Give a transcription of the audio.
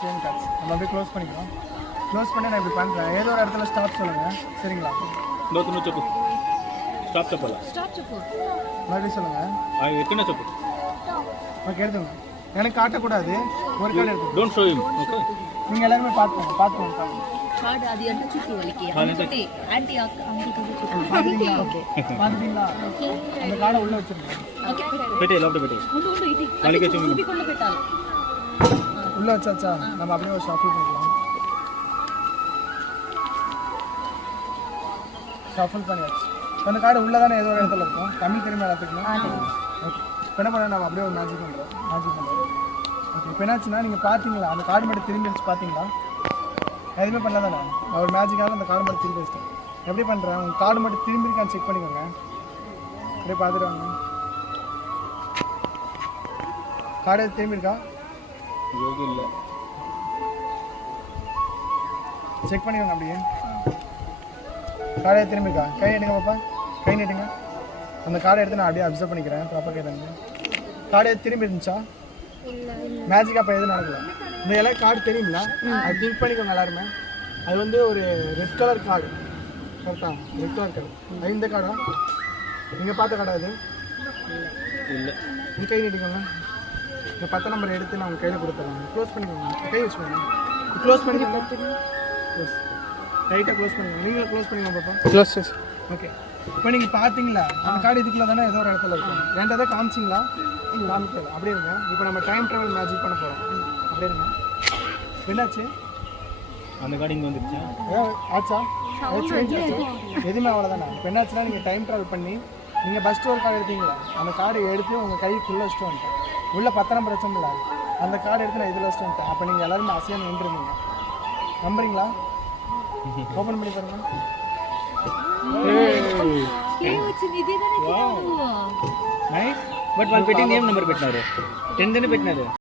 Same cards நம்ம அப்படியே close பண்ணிக்கலாம். க்ளோஸ் பண்ணி நான் இப்படி பண்ணுறேன். ஏதோ ஒரு இடத்துல ஸ்டாப் சொல்லுங்கள். சரிங்களா? నువ్వు చెప్పు స్టాప్ చెప్పాలా மறுபடியும் சொல்லுங்கள். ఎక్కడ చెప్పు ஓகே எடுத்துங்க. எனக்கு காட்டக்கூடாது. ஒரு கார்டு எடுத்து డోంట్ షో హిమ్ ఓకే நீங்கள் எல்லாருமே பார்த்துக்கோங்க. कार्ड అది అంటే చుట్టూ వాళ్ళకి అంటే ఆంటీ అంకుల్ చుట్టూ பார்த்துட்டீங்களா? அந்த கார்டை உள்ளே வச்சுருங்க. ఓకే పెట్టే లోపల పెట్టే ఉండు ఉండు ఇది వాళ్ళకి చూపించు ఇదికొల్ల పెట్టాలి உள்ளே வச்சாச்சா? நம்ம அப்படியே ஒரு ஷாஃபில் பண்ணிக்கலாம். ஷாஃபில் பண்ணியாச்சு. அந்த கார்டு உள்ளே தானே ஏதோ ஒரு இடத்துல இருக்கும். தமிழ் தெரியுமா எல்லாத்துக்குமே? ஓகே. இப்போ என்ன பண்ண நம்ம அப்படியே ஒரு மேஜிக் பண்ணுறோம். ஓகே. இப்போ என்னாச்சுன்னா நீங்கள் பார்த்தீங்களா அந்த கார்டு மட்டும் திரும்பி வச்சு பார்த்தீங்களா? எதுவுமே பண்ணல தானே? நான் ஒரு மேஜிக்காக அந்த கார்டு மட்டும் திரும்பி வச்சிட்டேன். எப்படி பண்ணுறேன்? உங்கள் கார்டு மட்டும் திரும்பி இருக்கான்னு செக் பண்ணிக்கோங்க. அப்படியே பார்த்துட்டு வாங்க. கார்டு திரும்பி இருக்கா? யோகி இல்லை செக் பண்ணிக்கோங்க. அப்படியே கார்டை திரும்பி இருக்கா? கை எடுங்க பாப்பா. கை நீட்டுங்க. அந்த கார்டை எடுத்து நான் அப்படியே அப்சர்வ் பண்ணிக்கிறேன். ப்ராப்பர் கை தங்க. கார்டு திரும்பி இருந்துச்சா? மேஜிக்காக இப்போ எதுவும் நடக்கல. இந்த எல்லாம் கார்டு தெரியுங்களா? அது திங்க் பண்ணிக்கோங்க எல்லாருமே. அது வந்து ஒரு ரெட் கலர் கார்டு. கரெக்டா? Red colour card. அது இந்த கார்டா? நீங்கள் பார்த்த கார்டா அது? இல்லை நீங்கள் கை நீட்டிக்கோங்க. இந்த 10 நம்பர் எடுத்து நான் உங்கள் கையில் கொடுத்துறேன். க்ளோஸ் பண்ணிக்கோங்க. கை வச்சுக்கோங்க. க்ளோஸ் பண்ணிக்கோங்க. க்ளோஸ் ரைட்டாக க்ளோஸ் பண்ணிக்கோங்க. நீங்களும் க்ளோஸ் பண்ணிக்கோங்க பாப்பா. க்ளோஸ். ஓகே. இப்போ நீங்கள் பார்த்தீங்களா அந்த கார்டு இதுக்குள்ள தானே ஏதோ ஒரு இடத்துல இருக்கும். ரெண்டு எதாவது காமிச்சிங்களா? காமிக்கல. அப்படியே இருங்க. இப்போ நம்ம டைம் ட்ராவல் மேஜிக் பண்ண போகிறோம். அப்படியே இருங்க. என்னாச்சு? அந்த கார்டு இங்கே வந்துருச்சா? ஆச்சா? சேஞ்ச் ஆச்சா? எதுவுமே அவ்வளோதானே. இப்போ என்னாச்சுன்னா நீங்கள் டைம் ட்ராவல் பண்ணி நீங்கள் ஃபஸ்ட்டு ஒரு கார்டு எடுத்தீங்களா? அந்த கார்டு எடுத்து உங்கள் கைக்குள்ளே வச்சுட்டு வந்துட்டேன். உள்ள 10 நம்பர் வச்சோம்ல அந்த கார்டு எடுத்து நான் இதில் வச்சுட்டு வந்துட்டேன். அப்போ நீங்கள் எல்லாருமே அசையாக நின்றுருந்தீங்க. நம்புறீங்களா? ஓப்பன் பண்ணி பாருங்க. వచ్చింది ఇదేదనే తిన్నావు నైస్ బట్ వాళ్ళు పెట్టి నేమ్ నెంబర్ పెట్టినారు 10 పెట్టినారు